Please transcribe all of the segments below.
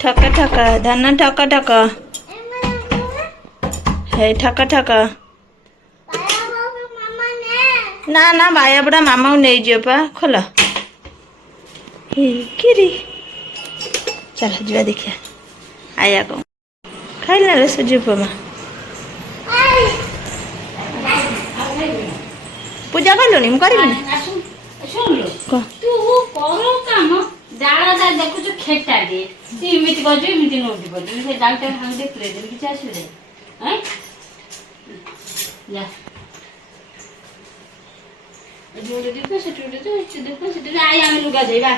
ଠକା ଠକା ଧାନ ଠକା ଠକା ହେ ଠକା ଠକା ନା ନା ବାୟା ବୁଢ଼ା ମାମାକୁ ନେଇଯିବ ପା ଖୋଲ କିରି ଚାଲ ଯିବା ଦେଖିବା ଆୟା କଣ ଖାଇଲା ରେ ସୁଜି ଉପମା ପୂଜା କଲୁଣି ମୁଁ କରିବିନି डाला देखु खेटा दे इमिति कर इमिति नोटी कर से डालटा हम देख ले देन किछ असुविधा हैं या जोड़े देखो से देखो से आई हम लुगा देबा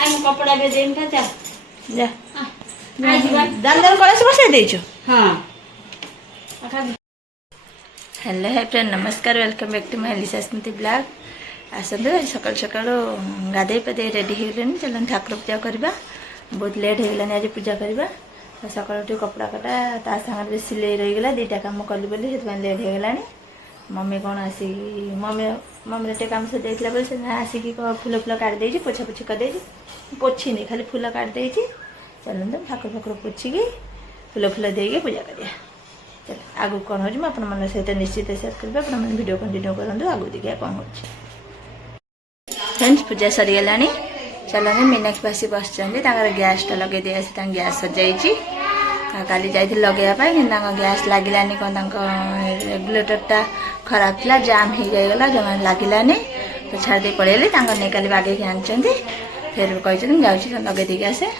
आई कपड़ा बे देम का जा जा आई जीवा दांदर कलेस बसे देछो हां हेलो हाय फ्रेंड नमस्कार welcome back to my Lisa Smriti blog आसतु सकाल सकाल गाधे पाधे रेडी हो गले चलन ठाकुर पूजा करवा बहुत लेट हो गलानी आज पूजा करवा सकाल उठ कपड़ा कटा ता सागर भी सिलाई रहीगला दुटा कम कली बोली से लेट हो गलानी मम्मी कौन आसी मम्मी मम्मी टे काम से देखला बोले से आसिक फूल फूल काट देजी पोछा पोछी कर देजी पोछीनी खाली फूल काट देजी चलते ठाकुर फाकुर पोछिकी फूल फूल देके पूजा करिया चल आगु कौन हो अपन मन सहित निश्चित सेयार करेंगे अपन वीडियो कंटिन्यू करूँ आगु देखिए कौन हो फ्रेंड्स पूजा सरीगला चलने मीनाक्षी बासी बस गैसटा लगे दे गैस सजाई काली जाइए लगेवाई कि गैस लगिलानी कौन रेगुलेटरटा खराब था जाम हो गला जमा लगिलानी तो छाड़ी पड़ेली नहीं काली बागे आनी फिर कही जाऊँ लगे देके आसे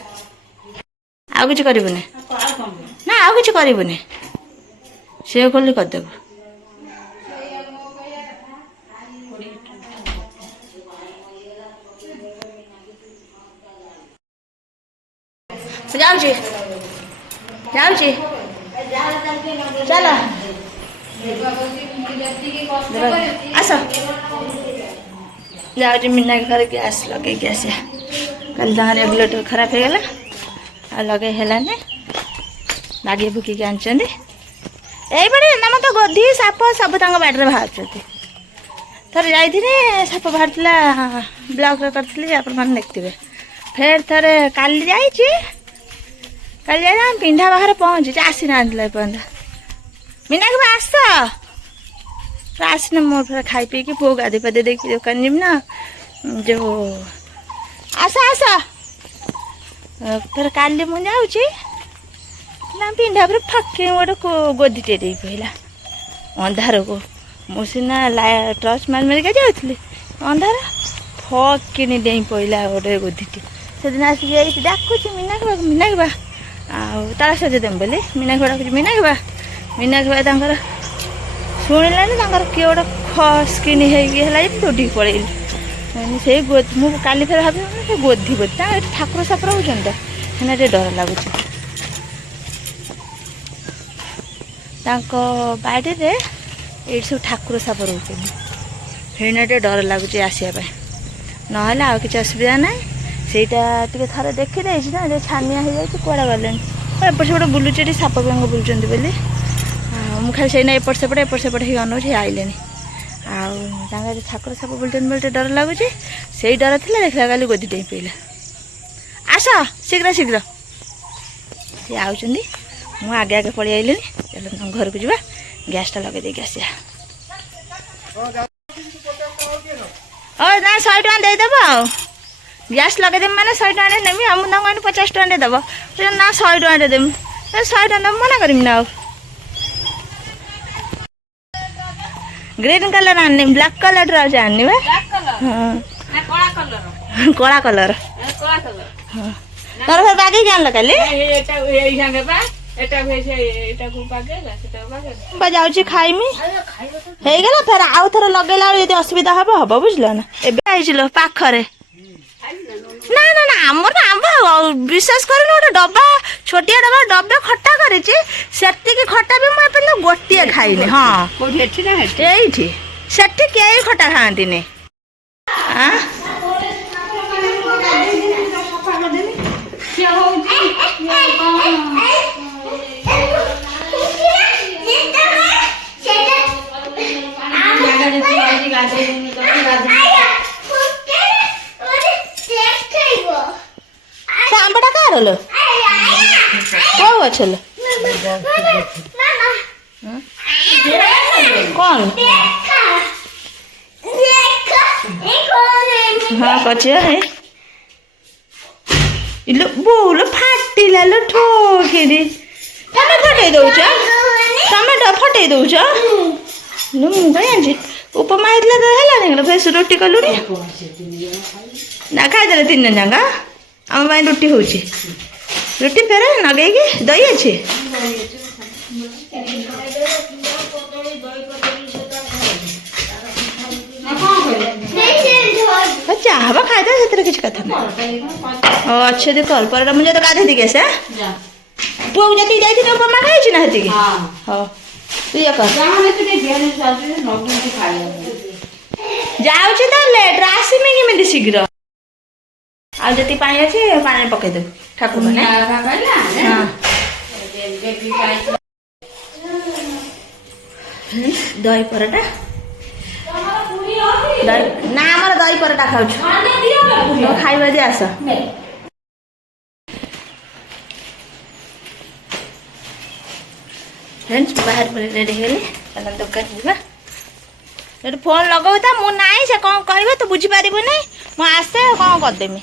आउ कि करबुनि ना आउ कि करबुनि से खोली करदेबू जाऊँ चल आस जाऊँ मीना के घर गैस लगे आसिया कल रेगुलेटर खराब हो गला आ लगे हेलानी बागे फुकिक आनी এইপଟେ ନାମ ତ ଗଧି ସାପ ସବୁ ତାଙ୍କ ବାଡ଼ିରେ ବାହାରୁଛନ୍ତି ଥରେ ଯାଇଥିଲି ସାପ ବାହାରିଥିଲା ବ୍ଲକ୍ରେ କରିଥିଲି ଆପଣମାନେ ଦେଖିଥିବେ ଫେର ଥରେ କାଲି ଯାଇଛି ଆମେ ପିଣ୍ଡା ପାଖରେ ପହଞ୍ଚିଛି ଆସିନାହାନ୍ତି ଏପର୍ଯ୍ୟନ୍ତ ମିନାକୁ ଆସ ଆସିନା ମୋ ଫେର ଖାଇ ପିଇକି ପୁଅ ଗାଧି ପାଧି ଦେଇକି ଦୋକାନ ଯିବି ନା ଯେଉଁ ଆସ ଆସ ଫେର କାଲି ମୁଁ ଯାଉଛି ना पिंडा पर फाके गोटे गोदीटे दे पहला अंधार को मुझे टर्च मार मारिका जाऊँगी अंधार फकिनी डे पड़ा गोटे गोदीटे से दिन आसिक डाकुची मीना बा ताला सजेदेम बोली मीना डाकुची मीना बा शुणिलानी किए गोटे खस्किनी है दौड़ी पड़ेली से मुझे काली फेर भाव गोदी बोधी ठाकुर सापर होता है डर लगुच बाड़ी रे ये सब ठाकुर साप रोचे हेटे डर लगुच आसवाई ना कि असुविधा ना सेटा थे देखी ना जो छानिया हो जाए कड़ा गले एपट सेपट बुलूचे साप बेंग बुलूँ बोली मुझे खाली से एपट सेपट ही अनौर आइले आगे ठाकुर साप बुलूँ बोलते डर लगुच से डर थी देखला काली गोदी टे पड़ा आस शीघ्र शीघ्र सी आउट मुझे आगे आगे पलि आइले चलो घर को जा गैसटा लगे देके आसिया ना 100 टका देदेव गैस लगे मैंने 100 टका नेमी मुझे 50 टका देदेव ना 100 टका देदेम 100 टका मना करमी ना ग्रीन कलर आनी ब्लैक कलर आनी कला कलर तर फिर बागे क्या काली जाऊँ खाइमी होगला फेर आउ थे लगेला यदि असुविधा हम हम बुझल ना एलो पाखरे ना ना ना आमर आंब विश्वास कर गोटे डब्बा छोटिया डब्बा डब्बे खट्टा कर खट्टा भी मुझे गोटे खाइनी हाँ ये कई खट्टा खाती ଲୋ କୋଉ ଗଛ ଲୋ କଣ ହଁ କଚିଆ ହେ ଇଲୋ ବୋଉଲୋ ଫାଟିଲା ଲୋ ଠୋକିରି ତମେ ଫଟେଇ ଦଉଛ ଟମାଟୋ ଫଟେଇ ଦଉଛ ମୁଁ କାଇଁ ଆଣିଛି ଉପମା ହେଇଥିଲା ତ ହେଲାନି ଫେସ୍ ରୁଟି କଲୁଣି ନା ଖାଇଦେଲେ 3 ଜଣ ଯାକ ଆମ ପାଇଁ ରୁଟି ହଉଛି ରୁଟି ଫେରେ ନଗେଇକି ଦହି ଅଛି ଚାହା ହବ ଖାଇଦେବା ସେଥିରେ କିଛି କଥା ନାହିଁ ହଉ ଅଛି ଯଦି କଲ୍ ପରେ ମୁଁ ଯଦି ଗାଧୋଇ ଦେଇକି ଆସେ ପୁଅକୁ ଯେତିକି ଯାଇଥିଲି ଉପମା ଖାଇଛି ନା ସେତିକି ହଉ ତୁ ଇଏ କର ଯାଉଛି ତ ଲେଟ୍ରେ ଆସିମି କେମିତି ଶୀଘ୍ର ଆଉ ଯେତିକି ପାଣି ଅଛି ପାଣିରେ ପକେଇଦେବୁ ଠାକୁର ମାନେ ଦହି ପରଟା ନା ଆମର ଦହି ପରଟା ଖାଉଛୁ ଖାଇବା ଯେ ଆସ फ्रेंड्स बाहर रेडी हेली दुकान जा फोन लगौता मु नाई से कौन कह तो बुझीपार नहीं मु आसे कौन करदेमी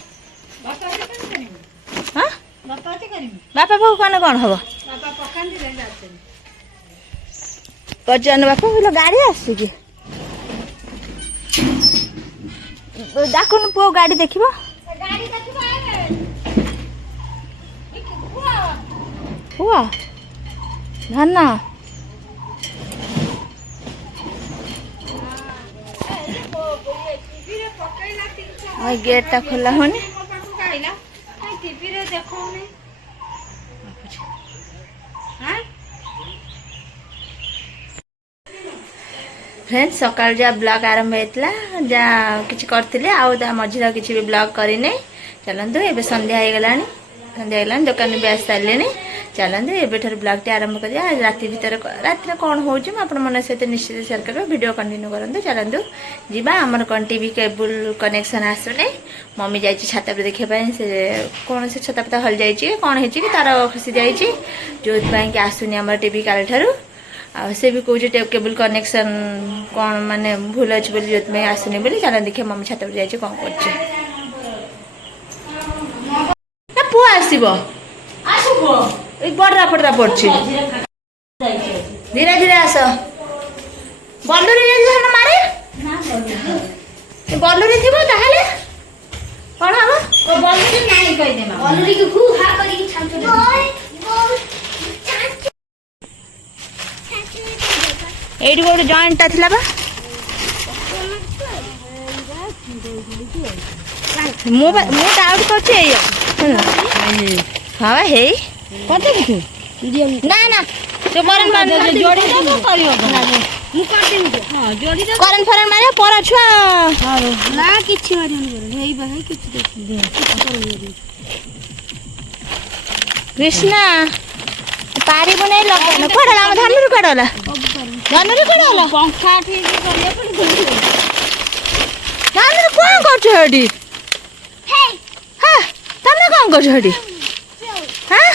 बापा बहु कौन कौन हम गजान बापा बोलो गाड़ी आसु कि डाकुन पुओ गाड़ी देखिबो हुआ धान गेट टा खोला होनी फ्रेंड्स सकाल जा ब्लॉग आरंभ होता जा किसी करते आउ मझीरा किसी भी ब्लॉग करनी चलतु ए संध्या हो गला दुकान भी आस सारे चलते एबेठार ब्लॉग टी आरंभ कर राति भर रात कौन हो मन सहित निश्चित शेयर कर वीडियो कंटिन्यू करूँ चलतु जीवा आमर कौन टीवी केबुल कनेक्शन आसुनी मम्मी जाइए छात पर देखापी से कौन से छता पता हल जाइए कौन है कि तार खसी जाइए जो कि आसुनी आम टीवी काल ठारू से भी कौन केबुल कनेक्शन कौन माने भूल अच्छे बोली जो आसुनी बोली चल देखिए मम्मी छात पर जाइए कौन कर पुआ आसो बड़ा पड़ा पड़ी धीरे धीरे आस बलुरी मारे बलुरी थी कौन हम ये गोटे जॉइंटा थी डाउट कर हाँ हे ना ना जो करंट करंट फरन मारे पर छुआ ना किछि कृष्णा पारिबो नै लगन कोडला हम धनुर कोडला पंखा ठीक करले पड़ी धनुर कोन करछ हडी हे हां तमे कोन करछ हडी हां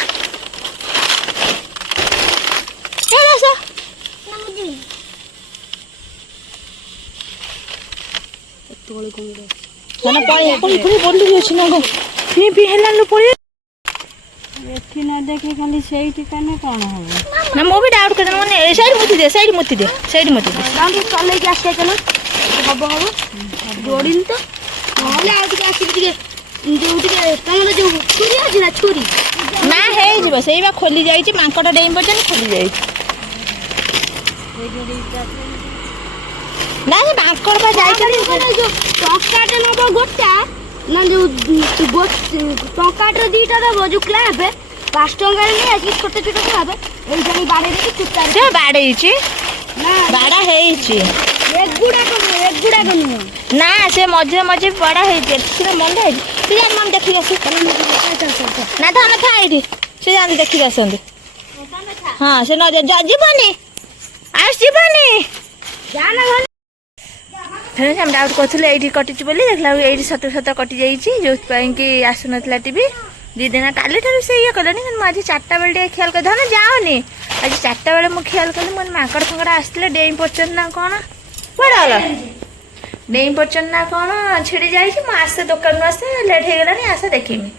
एलासा नमुदी तोळे कोन रे कोन पळी बोलली अछि ना गो नी भी हेलान पळी एठी ना देखे खाली सेही ठिकाने कोन हो ना मो भी डाउट कर माने साइड मुती दे साइड मुती दे गांधी चले के आसे चलो हबो जोड़िन तो नले आ के आसी के जो तमरे जो छुरी अछि ना छुरी ना हे जिवो सेही बा खोली जाई छि मांकटा डेई बजन खोली जाई ना ये मांकड़ बा जाई छि जो टंकाटे नबो गोटा ना जो टंकाटे दीटा दबो जो क्लैप 5 टंका ले आसी छोटे छोटे क्लैप एई जणी बाडे दे चुपता से बाडे छि ना बाडा हेई छि एक गुडा को ना से मजे मजे बड़ा हे जे से मन है तू जान हम देखि आसी चल ना तो हम थाई दी से जान देखि आसंदे हां से न जीवनी आस जीवनी जाना फिर हम डाउट करथले एठी कटिच बोली देखला एठी सत सत कटि जाई छि जो पई कि आसु नथला टीवी ଦି ଦିନ କାଲିଠାରୁ ସେ ଇଏ କଲେଣି କିନ୍ତୁ ମୁଁ ଆଜି 4ଟା ବେଳେ ଟିକେ ଖିଆଲ କରି ଧନ ଯାଉନି ଆଜି 4ଟା ବେଳେ ମୁଁ ଖିଆଲ କଲି ମୁଁ ମାଙ୍କଡ଼ ଫାଙ୍କଡ଼ ଆସିଥିଲେ ଡେଇଁ ପଡୁଛନ୍ତି ନା କ'ଣ କୁଆଡ଼େ ଗଲ ଡେଇଁ ପଡୁଛନ୍ତି ନା କ'ଣ ଛିଡ଼ି ଯାଇଛି ମୁଁ ଆସେ ଦୋକାନରୁ ଆସେ ଲେଟ୍ ହେଇଗଲାଣି ଆସେ ଦେଖିମି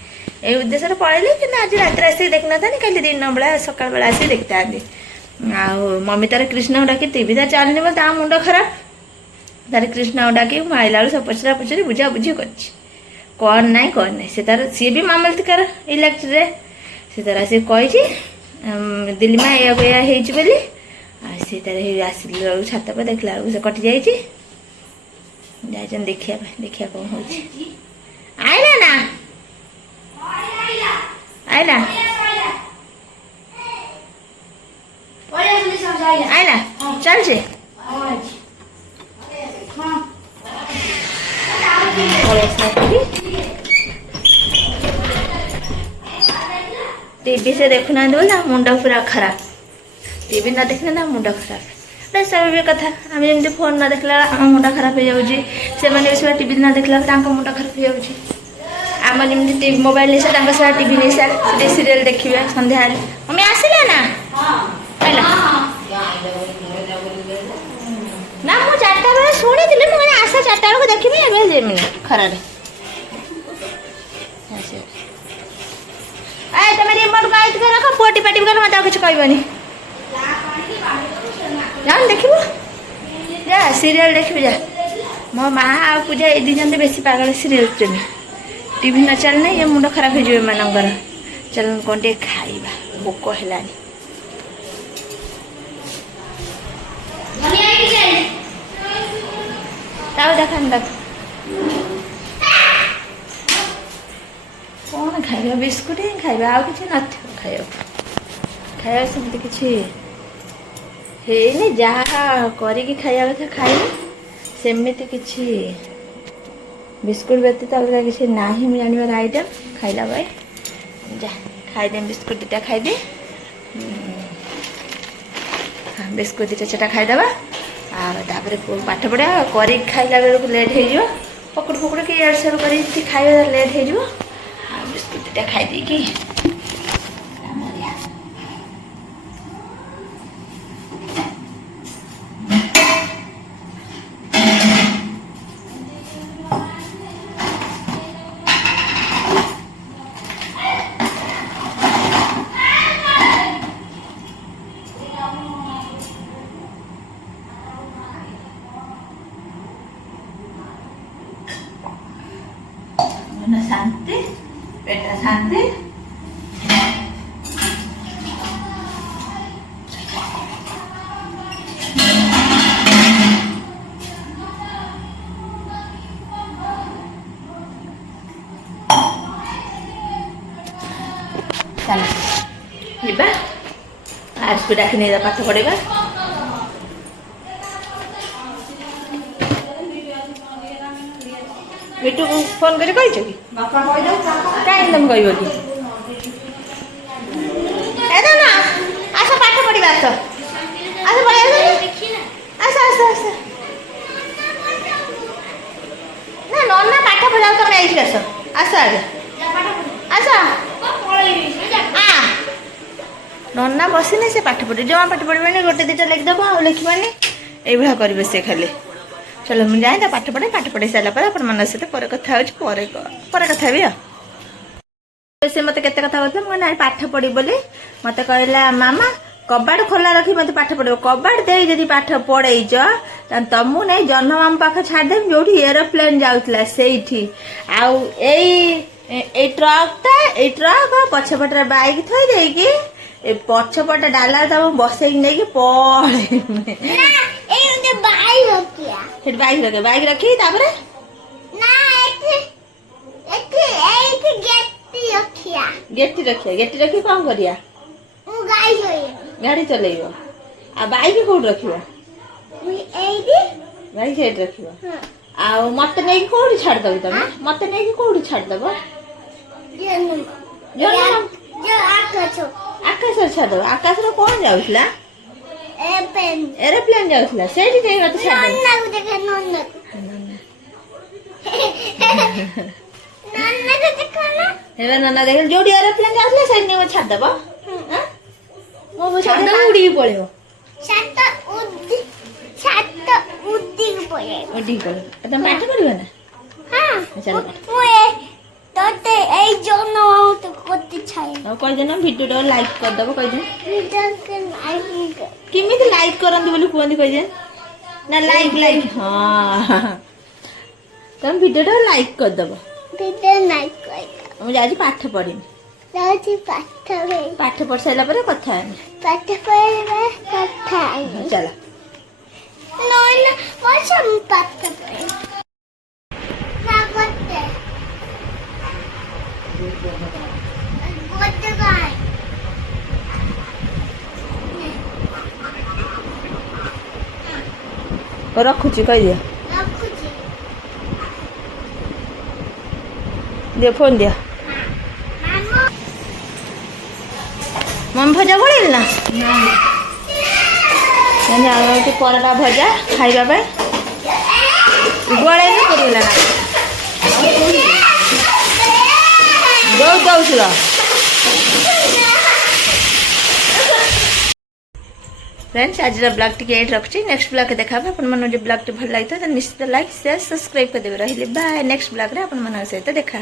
ଏଇ ଉଦ୍ଦେଶ୍ୟରେ ପଳେଇଲି କିନ୍ତୁ ଆଜି ରାତିରେ ଆସିକି ଦେଖିନଥାନ୍ତି କାଲି ଦିନ ବେଳା ସକାଳ ବେଳେ ଆସିକି ଦେଖିଥାନ୍ତି ଆଉ ମମି ତାର କୃଷ୍ଣକୁ ଡାକି ଟିଭି ତା ଚାଲିନି ବୋଲି ତା ମୁଣ୍ଡ ଖରାପ ତାର କୃଷ୍ଣକୁ ଡାକି ମୁଁ ଆଇଲା ବେଳକୁ ସବୁ ପଚରା ପଚରି ବୁଝାବୁଝି କରିଛି କ'ଣ ନାହିଁ ସେ ତାର ସିଏ ବି ମାମଲତିକାର ଇଲେକ୍ଟ୍ରିରେ ସେ ତାର ଆସିକି କହିଛି ଦିଲ୍ଲୀମା ଏଇଆକୁ ଏଇଆ ହେଇଛି ବୋଲି ଆଉ ସେ ତାର ଆସିଲା ବେଳକୁ ଛାତ ଉପରେ ଦେଖିଲା ବେଳକୁ ସେ କଟିଯାଇଛି ଯାଇଛନ୍ତି ଦେଖିବା କ'ଣ ହେଉଛି ଆଇଲା ନା ଆଇଲା ଆଇଲା ଚାଲୁଛି टीवी से देखुना बोल मुंड पूरा खराब टीवी न देखने ना मुंड खराब स्वाभाविक कथा आम जमी फोन न देखला मुंड खराब हो जाए टीवी न देखला मुंड खराब हो आम जमी मोबाइल निशा टीवी निशा सीरियल देखिए संध्या मम्मी आसिला ना ना मुझे 4टा बेले शुणी मुझे आस 4टा बेलू देखी जेमी खराब तुम रिमोट को आयत रख पुटी पाटी कर मत कुछ कहबनी जा देखिबो जा सीरियल देखिबो जा मो माँ आ पूजा ये दी जन बेसी पागल सीरियल चुनी टीवी न चलने ये मुंड खराब हो मानकर चल कौन टे खाइबा भोक हेलानी देखान देख कौन खाइबा बिस्कुट ही खाइबा आ किसी न खाया सेमती किसी जहाँ करिकी खाया कथा खाइबा सेमती किसी बिस्कुट व्यतीत अलग किसी ना ही जानवर आइटम खाइला भाई जा खाईदे बिस्कुट 2टा खाईदे बिस्कुट 2टा 4टा खाईदे आपर पाठ पढ़ा कर खाइला बेलू लेट हो पकड़ पकड़ के इड़ सिड़ कर खाइबा लेट हो बिस्कुट 2टा खाईदे कि शांति बेटा शांति चलो जीवा आज को डाक नहीं पाठ पढ़ा मिट्टू को फोन कर कही कहीं तुम कह ना आस पाठ पढ़ा आस आस आस आस ना नन्ना पाठ पढ़ा तुम आई आस आस आगे आस नन्ना बसने से पाठ पढ़े जमा पाठ पढ़े गोटे 2टा लिखिदेव आ लिखबानी ये करेंगे से खाली चलो मुझे जाए पाठ पढ़े सारा सहित पर कथा कथा भी से मत के कथा कहते मुझे ना पाठ पढ़ी बोली मत कहला मामा कबाड़ खोला रखी मत पाठ पढ़ो कबाड़ दे जदि पाठ पढ़ेच तुमको नहीं जन्म पाख छाड़दे जो एरोप्लेन जाऊला से ट्रक पछपटे बाइक थई दे पछपटे डाला तुम बसई नहीं पड़े बाइक रखी गेटी रखी कौन करिया गाड़ी चलेब आ बाइक कौट रख बाइक साइड रख मत नहीं कौटी छाड़देव तुम मत नहीं कौटी छाड़देव आकाश छाड़देव आकाश कौन जाऊला एरोप्लेन जाऊला से ଏବେ ନନା ଦେଖ ଯୋଉଠି ଏରୋପ୍ଲେନ୍ ଯାଉଥିଲେ ସେଇଠି ନେଇ ଛାଡ଼ିଦେବ ମୋ ଛାଡ଼ିଦେବ ଉଡ଼ିକି ପଳେଇବ ଉଡ଼ିକି ପଳେଇବ ତମେ ପାଠ ପଢିବ ନା ଚାଲ ଆଉ କହିଦେନ ଭିଡ଼ିଓଟା ଲାଇକ୍ କରିଦେବ କହିଦେନ କେମିତି ଲାଇକ୍ କରନ୍ତି ବୋଲି କୁହନ୍ତି କହିଦେନ ନା ଲାଇକ୍ ହଁ ତମେ ଭିଡ଼ିଓଟା ଲାଇକ୍ କରିଦେବ ମୁଁ ଯାଉଛି ପାଠ ପଢିବି ପାଠ ପଢି ସାରିଲା ପରେ କଥା ହେବି ଚାଲ ରଖୁଛି କହିଦିଅ ଦିଅ ଫୋନ୍ ଦିଅ ମମି ଭଜା ଗୋଳେଇଲି ନା ଆଳୁ ପରଟା ଭଜା ଖାଇବା ପାଇଁ ଗୋଳେଇନି କରିଲା ନା ଦଉଛୁ फ्रेंड्स आज ब्लॉग टी ये रखुच्छी नेक्स्ट ब्लॉग देखा अपन मन जो ब्लॉग टी भल लगी तो निश्चित लाइक शेयर सब्सक्राइब कर देवे रही बाय नेक्स्ट ब्लॉग रे अपन मन सहित देखा